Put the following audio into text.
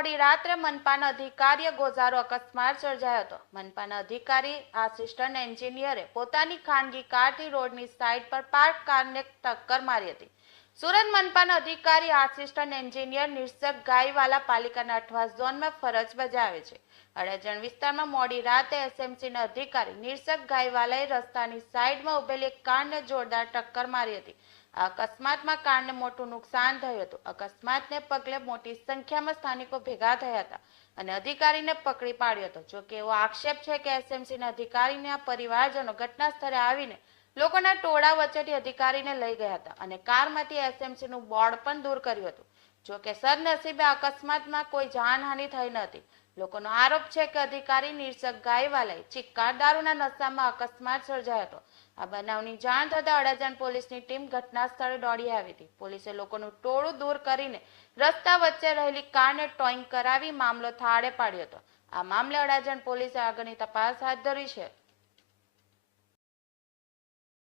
રાત્રે મનપાના અધિકારીએ ગોઝારો અકસ્માત સર્જાયો હતો. મનપાના અધિકારી, આસિસ્ટન્ટ એન્જિનિયરે પોતાની ખાનગી કારથી રોડની સાઈડ પર પાર્ક કારને ટક્કર મારી હતી. સુરત મનપાના અધિકારી, આસિસ્ટન્ટ એન્જિનિયર નિર્સક ગાયવાલા પાલિકાના અઠવાસ ઝોનમાં ફરજ બજાવે છે. અડાજણ વિસ્તારમાં મોડી રાતે એસએમસીના અધિકારી નિર્સક ગાયવાલાએ રસ્તાની સાઈડમાં ઉભેલી એક કારને જોરદાર ટક્કર મારી હતી. અકસ્માતમાં કારને મોટું નુકસાન થયું હતું. અકસ્માતને પગલે મોટી સંખ્યામાં સ્થાનિકો ભેગા થયા હતા અને અધિકારીને પકડી પાડ્યો હતો. જો કે એવો આક્ષેપ છે કે એસએમસીના અધિકારીને આ પરિવારજનો ઘટના સ્થળે આવીને લોકોના ટોળા વચ્ચેથી અધિકારીને લઈ ગયા હતા અને કારમાંથી એસએમસી નું બોર્ડ પણ દૂર કર્યું હતું. જો કે સદનસીબે અકસ્માતમાં કોઈ જાનહાનિ થઈ નથી લોકોનો આરોપ છે કે અધિકારી નિર્સક ગાયવાલાએ ચિક્કાર દારૂના નશામાં અકસ્માત સર્જાયો હતો. આ બનાવની જાણ થતાં અડાજણ પોલીસની ટીમ ઘટના સ્થળે દોડી આવી હતી. પોલીસે લોકોનું ટોળું દૂર કરીને રસ્તા વચ્ચે રહેલી કારને ટોઈંગ કરાવી મામલો થાળે પાડ્યો હતો. આ મામલે અડાજણ પોલીસે આગળની તપાસ હાથ ધરી છે.